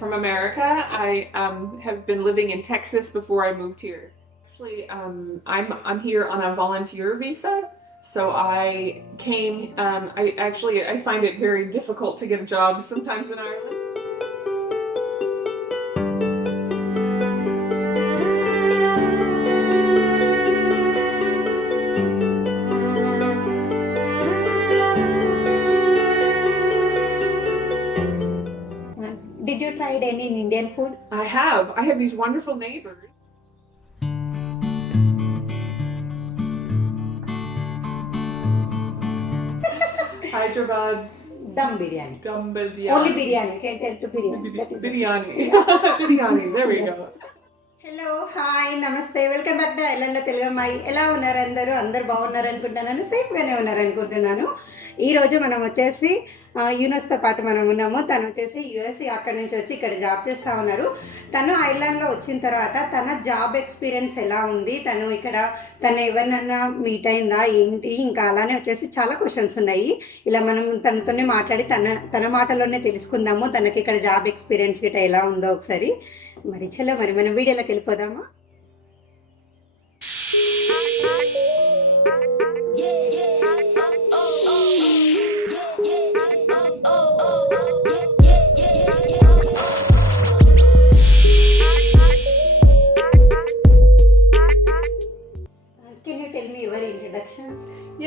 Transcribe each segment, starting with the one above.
from America. I have been living in Texas before I moved here. Actually, I'm here on a volunteer visa. So I came. I find it very difficult to get jobs sometimes in Ireland. Did you try any Indian food? I have. I have these wonderful neighbors. Hyderabad Dum biryani. dum biryani. Only biryani. You can tell to biryani. That is Biryani. Biryani. There we go. Hello hi నమస్తే welcome back to island Telugu అమ్మాయి. ఎలా ఉన్నారు అందరూ బాగున్నారు అనుకుంటున్నాను, సేఫ్గానే ఉన్నారు అనుకుంటున్నాను. ఈరోజు మనం వచ్చేసి యూనస్తో పాటు మనం ఉన్నాము. తను వచ్చేసి యుఎస్ అక్కడి నుంచి వచ్చి ఇక్కడ జాబ్ చేస్తూ ఉన్నారు. తను ఐర్లాండ్లో వచ్చిన తర్వాత తన జాబ్ ఎక్స్పీరియన్స్ ఎలా ఉంది, తను ఎవరినన్నా మీట్ అయిందా ఏంటి, ఇంకా అలానే వచ్చేసి చాలా క్వశ్చన్స్ ఉన్నాయి. ఇలా మనం తనతోనే మాట్లాడి తన మాటలోనే తెలుసుకుందాము తనకి ఇక్కడ జాబ్ ఎక్స్పీరియన్స్ గిట్ట ఎలా ఉందో ఒకసారి. మరి మనం వీడియోలోకి వెళ్ళిపోదామా?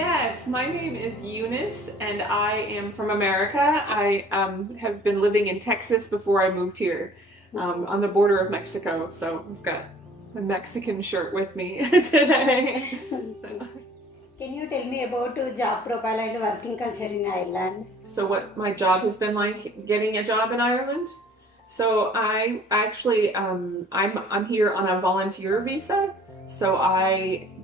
Yes, my name is Eunice and I am from America. I have been living in Texas before I moved here, on the border of Mexico. So I've got a Mexican shirt with me today. Can you tell me about job profile and working culture in Ireland? So what my job has been like getting a job in Ireland? So I actually, I'm here on a volunteer visa. So I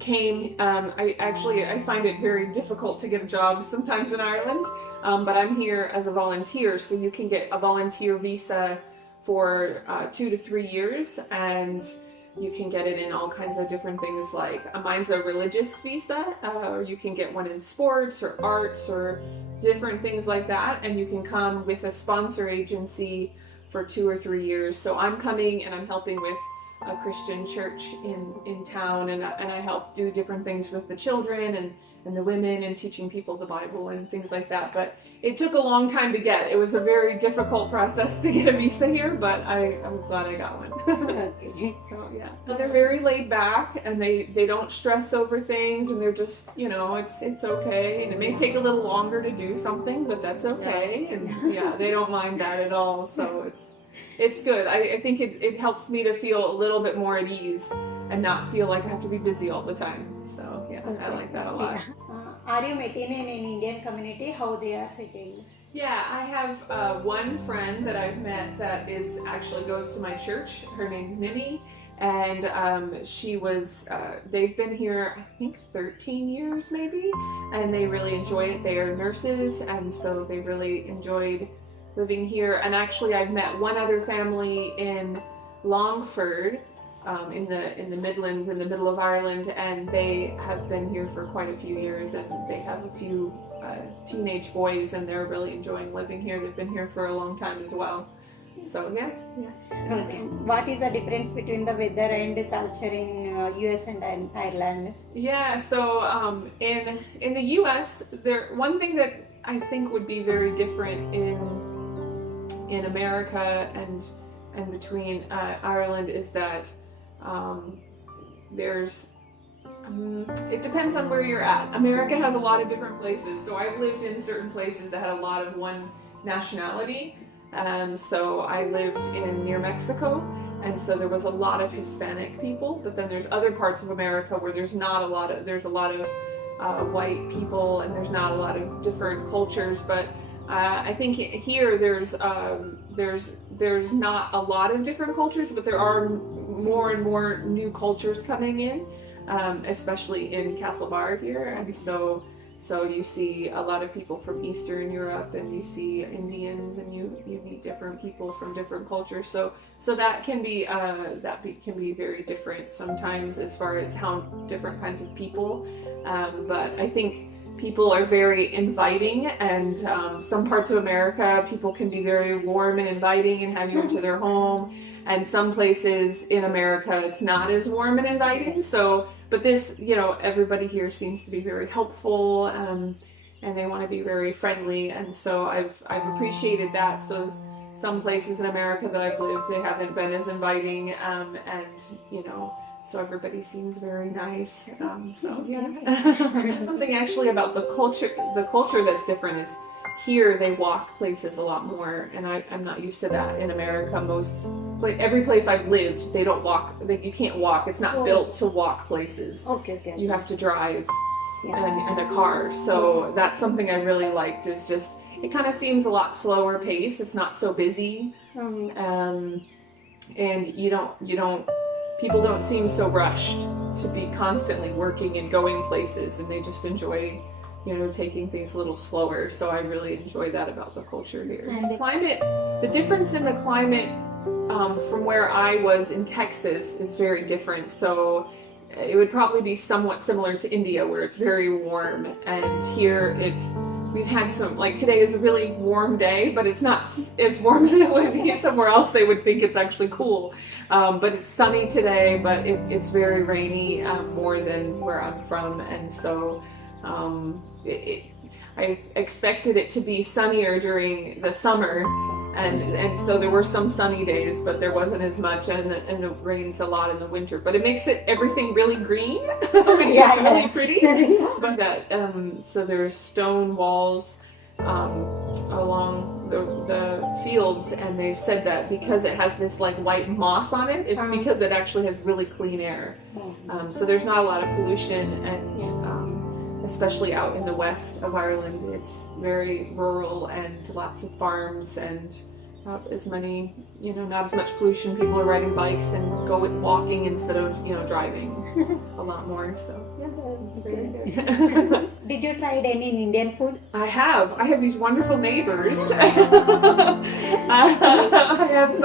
came, I find it very difficult to get jobs sometimes in Ireland, but I'm here as a volunteer, so you can get a volunteer visa for 2 to 3 years, and you can get it in all kinds of different things, like mine's a religious visa, or you can get one in sports or arts or different things like that, and you can come with a sponsor agency for 2 or 3 years. So I'm coming and I'm helping with a Christian church in town, and I help do different things with the children and the women and teaching people the Bible and things like that. But it took a long time to get. It was a very difficult process to get a visa here, but I was glad I got one. Okay. So yeah, but they're very laid back and they don't stress over things, and they're just, it's okay, and it may take a little longer to do something, but that's okay. And yeah, they don't mind that at all. So it's good. I think it helps me to feel a little bit more at ease and not feel like I have to be busy all the time. So yeah, okay. I like that a lot. Yeah. Are you meeting in an Indian community? How they are sitting? Yeah, I have one friend that I've met that actually goes to my church. Her name's Mimi, and they've been here I think 13 years maybe, and they really enjoy it. They are nurses, and so they really enjoyed living here. And actually I've met one other family in Longford, in the Midlands, in the middle of Ireland, and they have been here for quite a few years, and they have a few teenage boys, and they're really enjoying living here. They've been here for a long time as well. So yeah. Okay. What is the difference between the weather and the culture in US and Ireland? Yeah, so in the US, one thing that I think would be very different in America and between Ireland is that it depends on where you're at. America has a lot of different places, so I've lived in certain places that had a lot of one nationality. So I lived near Mexico, and so there was a lot of Hispanic people, but then there's other parts of America where there's a lot of white people, and there's not a lot of different cultures. But I think here there's not a lot of different cultures, but there are more and more new cultures coming in, especially in Castlebar here, and so you see a lot of people from Eastern Europe, and you see Indians, and you meet different people from different cultures. So that can be very different sometimes as far as how different kinds of people. But I think people are very inviting, and some parts of America, people can be very warm and inviting and have you into their home. And some places in America, it's not as warm and inviting. So, but this, you know, everybody here seems to be very helpful, and they want to be very friendly. And so I've appreciated that. So some places in America that I've lived, they haven't been as inviting, and you know, so everybody seems very nice. So yeah. Something actually about the culture that's different is here they walk places a lot more, and I'm not used to that in America. Every place I've lived, they don't walk. You can't walk. It's not built to walk places. Okay. You have to drive and a car. So that's something I really liked. Is just it kind of seems a lot slower pace. It's not so busy, and people don't seem so rushed to be constantly working and going places, and they just enjoy, you know, taking things a little slower. So I really enjoy that about the culture here. And the difference in the climate from where I was in Texas is very different. So it would probably be somewhat similar to India, where it's very warm, and here we've had some, like today is a really warm day, but it's not as warm as it would be somewhere else. They would think it's actually cool. But it's sunny today, but it's very rainy, more than where I'm from. And so I expected it to be sunnier during the summer. And so there were some sunny days, but there wasn't as much, and it rains a lot in the winter. But it makes everything really green, which is really pretty. But so there's stone walls along the fields, and they've said that because it has this like white moss on it, it's because it actually has really clean air. So there's not a lot of pollution, and especially out in the west of Ireland, it's very rural and lots of farms, and not as many, you know, not as much pollution. People are riding bikes and walking instead of, you know, driving a lot more. So yeah, that's very good. Did you try any Indian food? I have these wonderful neighbors. I have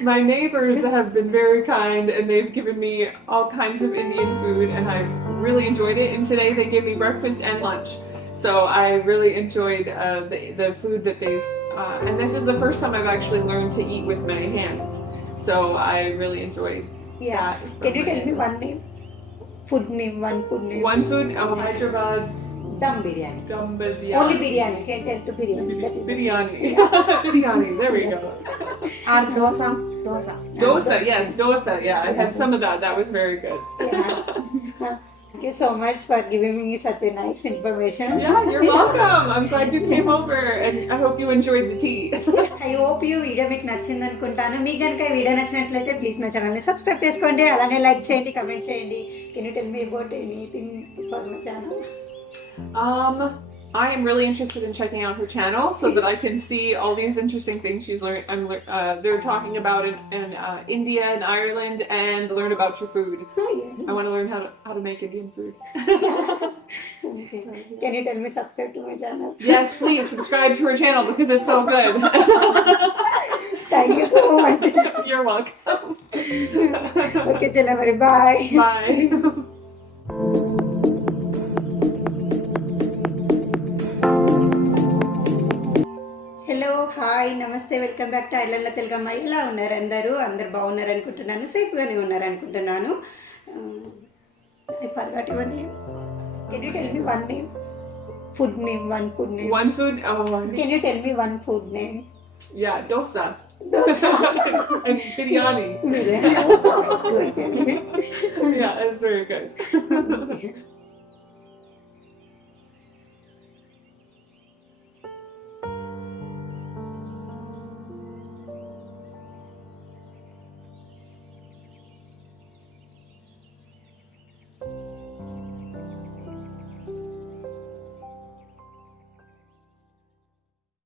my neighbors have been very kind, and they've given me all kinds of Indian food, and I've really enjoyed it. And today they gave me breakfast and lunch, so I really enjoyed the food that they've and this is the first time I've actually learned to eat with my hands, so I really enjoyed that. Can you tell me one food name? One food? Hyderabad dum biryani. Dum biryani. Only biryani. Can't tell to biryani. That is biryani. Biryani. There we go. Or dosa. Dosa. Yes, dosa. Yeah, I had some of that. That was very good. Thank you so much for giving me such a nice information. Yeah, you're welcome. I'm glad you came over, and I hope you enjoyed the tea. I hope you video మీకు నచ్చింది అనుకుంటాను. మీకు కనుక ఈ video నచ్చినట్లయితే please నా ఛానల్ని subscribe చేసుకోండి, అలానే లైక్ చేయండి, కమెంట్ చేయండి. Can you tell me about anything for my channel? I am really interested in checking out her channel so that I can see all these interesting things she's learned. They're talking about in India and Ireland, and learn about your food. I want to learn how to make Indian food. Can you tell me subscribe to my channel? Yes, please subscribe to her channel because it's so good. Thank you so much. You're welcome. Okay, chala mari, bye. Bye. Hello hi నమస్తే, welcome back to ఐర్లాండ్లో Telugu అమ్మాయి. ఎలా ఉన్నారు అందరూ బాగున్నారు అనుకుంటున్నాను, సేఫ్గానే ఉన్నారు అనుకుంటున్నాను. I forgot your name. Can you tell me one name? Food name, one food name. One food? Can you tell me one food name? Yeah, dosa. And biryani. That's good. Yeah, it's very good.